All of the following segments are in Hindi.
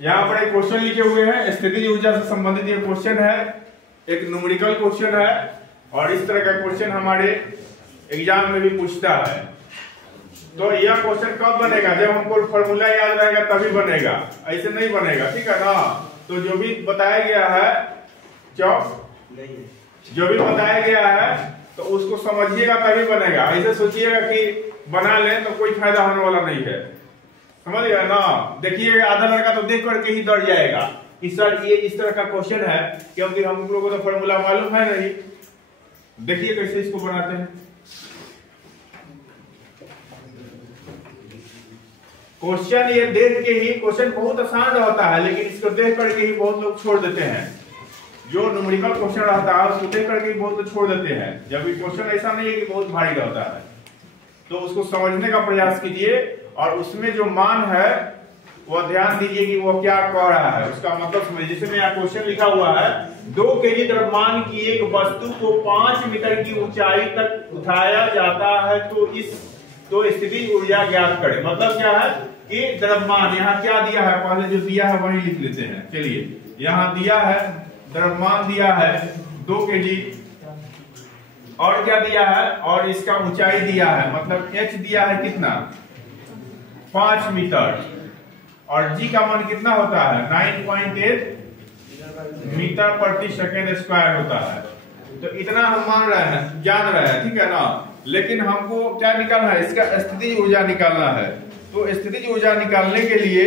यहाँ पर एक क्वेश्चन लिखे हुए हैं, स्थितिज ऊर्जा से संबंधित ये क्वेश्चन है, एक न्यूमेरिकल क्वेश्चन है और इस तरह का क्वेश्चन हमारे एग्जाम में भी पूछता है। तो यह क्वेश्चन कब बनेगा? जब हमको फॉर्मूला याद रहेगा तभी बनेगा, ऐसे नहीं बनेगा, ठीक है ना। तो जो भी बताया गया है जो भी बताया गया है तो उसको समझिएगा तभी बनेगा। ऐसे सोचिएगा कि बना लें तो कोई फायदा होने वाला नहीं है, समझ गए ना। देखिए आधा लड़का तो देख करके ही डर जाएगा कि सर ये इस तरह का क्वेश्चन है, क्योंकि हम लोगों को तो फॉर्मूला मालूम है नहीं। देखिए कैसे इसको बनाते हैं। क्वेश्चन ये देख के ही, क्वेश्चन बहुत आसान होता है लेकिन इसको देख करके ही बहुत लोग छोड़ देते हैं। जो न्यूमेरिकल क्वेश्चन रहता है उसको देख करके बहुत लोग छोड़ देते हैं, जबकि क्वेश्चन ऐसा नहीं है कि बहुत भारी रहता है। तो उसको समझने का प्रयास कीजिए और उसमें जो मान है वो ध्यान दीजिए कि वो क्या कह रहा है, उसका मतलब समझिए। जिसमें यहाँ क्वेश्चन लिखा हुआ है 2 kg द्रव्यमान की एक वस्तु को 5 मीटर की ऊंचाई तक उठाया जाता है तो स्थितिज ऊर्जा ज्ञात करें। मतलब क्या है कि द्रव्यमान यहाँ क्या दिया है, पहले जो दिया है वही लिख लेते हैं। चलिए यहाँ दिया है द्रव्यमान दिया है 2 kg और क्या दिया है, और इसका ऊंचाई दिया है, मतलब h दिया है कितना 5 मीटर और g का मान कितना होता है 9.8 मीटर प्रति सेकेंड स्क्वायर होता है। तो इतना हम मान रहे हैं, जान रहे हैं, ठीक है ना। लेकिन हमको क्या निकालना है, इसका स्थितिज ऊर्जा निकालना है। तो स्थितिज ऊर्जा निकालने के लिए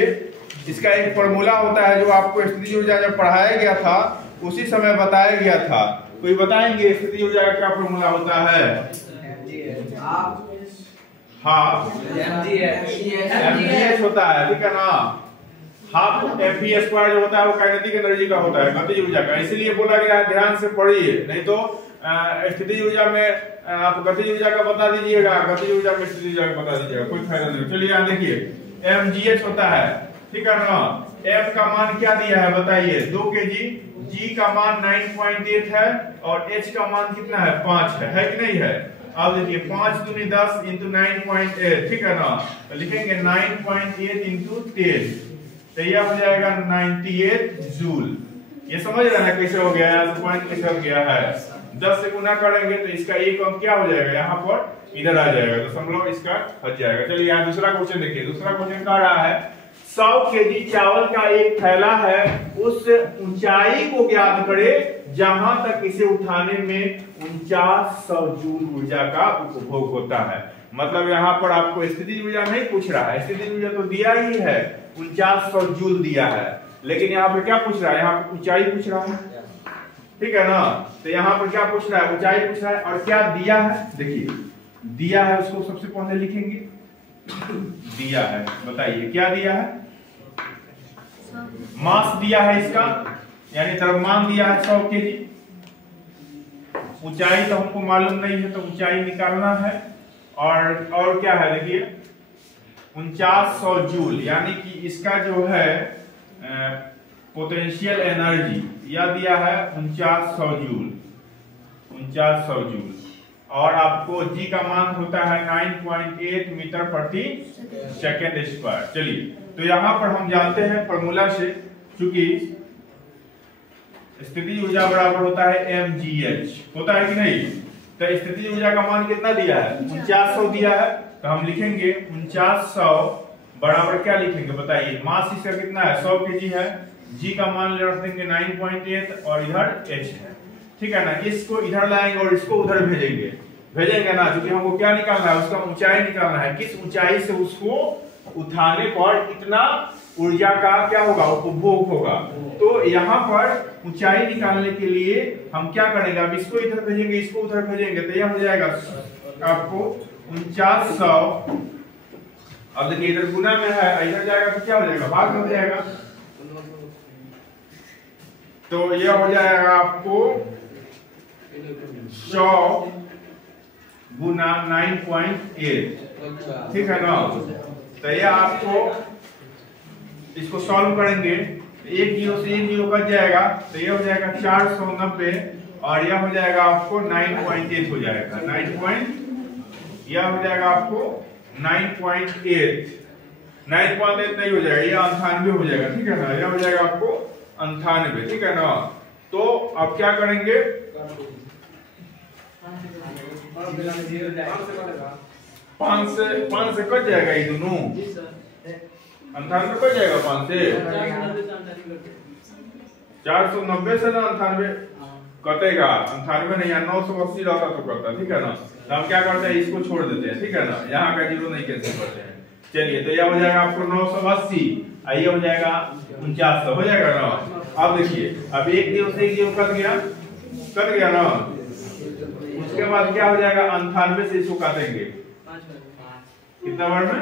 इसका एक फॉर्मूला होता है जो आपको स्थितिज ऊर्जा जब पढ़ाया गया था उसी समय बताया गया था। कोई बताएंगे स्थितिज ऊर्जा का क्या फॉर्मूला होता है? हाँ mgh होता है, ठीक है ना। हाफ mv स्क्वायर जो होता है वो काइनेटिक एनर्जी का होता है, गतिज ऊर्जा का। इसीलिए बोला गया है ध्यान से पढ़िए, नहीं तो स्थितिज ऊर्जा में आप गतिज ऊर्जा का बता दीजिएगा, गतिज ऊर्जा में स्थितिज ऊर्जा का बता दीजिएगा, कोई फायदा नहीं। चलिए यहाँ देखिए mgh होता है, ठीक है ना। m का मान क्या दिया है बताइए 2 kg, g का मान 9.8 है और h का मान कितना है 5 है कि नहीं है। अब देखिए 5 दूनी 10 इंटू 9.8, ठीक है ना। तो लिखेंगे 9.8 इंटू 10, तो यह हो जाएगा 98 जूल। ये समझ रहे हैं कैसे हो गया है, पॉइंट कैसे हो गया है। 10 से गुना करेंगे तो इसका एक अंक क्या हो जाएगा, यहाँ पर इधर आ जाएगा, तो दशमलव इसका हट जाएगा। चलिए यहाँ दूसरा क्वेश्चन देखिए। दूसरा क्वेश्चन कह रहा है 100 kg चावल का एक थैला है, उस ऊंचाई को ज्ञात करे जहां तक इसे उठाने में 4900 जूल ऊर्जा का उपभोग होता है। मतलब यहाँ पर आपको स्थितिज ऊर्जा नहीं पूछ रहा है, स्थितिज ऊर्जा तो दिया ही है 4900 जूल दिया है, लेकिन यहाँ पर क्या पूछ रहा है, यहाँ पर ऊंचाई पूछ रहा है, ठीक है ना। तो यहाँ पर क्या पूछ रहा है, ऊंचाई पूछ रहा है और क्या दिया है। देखिए दिया है उसको सबसे पहले लिखेंगे, दिया है, बताइए क्या दिया है, मास दिया है इसका, यानी द्रव्यमान दिया है 100 kg। ऊंचाई तो हमको मालूम नहीं है तो ऊंचाई निकालना है और क्या है देखिए 4900 जूल, यानी कि इसका जो है पोटेंशियल एनर्जी यह दिया है 4900 जूल, 4900 जूल। और आपको g का मान होता है 9.8 मीटर प्रति सेकेंड स्क्वायर। चलिए तो यहाँ पर हम जानते हैं फॉर्मूला से, चूंकि स्थितिज ऊर्जा बराबर होता है mgh, होता है कि नहीं। तो स्थितिज ऊर्जा का मान कितना दिया है 4900 दिया है, तो हम लिखेंगे 4900 बराबर क्या लिखेंगे बताइए, मास इसका कितना है 100 kg है, g का मान रख देंगे 9.8 और इधर h है, ठीक है ना। इसको इधर लाएंगे और इसको उधर भेजेंगे ना, क्योंकि हमको क्या निकालना है, उसका ऊंचाई निकालना है, किस ऊंचाई से उसको उठाने पर कितना ऊर्जा का क्या होगा उपभोग होगा। तो यहाँ पर ऊंचाई निकालने के लिए हम क्या करेंगे, अब इसको इधर भेजेंगे इसको उधर भेजेंगे, तो यह हो जाएगा आपको 4900। अब देखिए इधर गुना में है, इधर जाएगा तो क्या हो जाएगा भाग में हो जाएगा, तो यह हो जाएगा आपको 100 गुना 9.8, ठीक है ना। तो यह आपको इसको सॉल्व करेंगे, एक जीरो से एक जीरो कट जाएगा, तो यह हो जाएगा 490 और यह हो जाएगा आपको 9.8 हो जाएगा, यह हो जाएगा आपको 9.8। 9.8 नहीं हो जाएगा, ये 98 हो जाएगा, ठीक है ना, यह हो जाएगा आपको 98, ठीक है ना। तो अब क्या करेंगे, 5 से कट जाएगा ये दोनों, 98 कट जाएगा 5 से, 490 से ना 98 कटेगा, 98 नहीं, 980 रहता तो करता, ठीक है ना। तो हम क्या करते हैं, इसको छोड़ देते हैं, ठीक है ना, यहाँ का जीरो नहीं कैंसिल करते हैं। चलिए, तो यह हो जाएगा आपको 980, ये हो जाएगा 49 हो जाएगा ना। अब देखिए, अब एक जीरो से एक जीरो कट गया ना, उसके बाद क्या हो जाएगा, 98 से इसको काटेंगे, कितना बार में,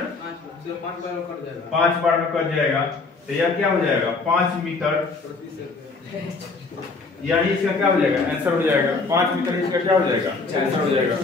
5 बार में कट जाएगा। तो यह क्या हो जाएगा, 5 मीटर, यही इसका क्या हो जाएगा, आंसर हो जाएगा 5 मीटर, इसका क्या हो जाएगा, आंसर हो जाएगा।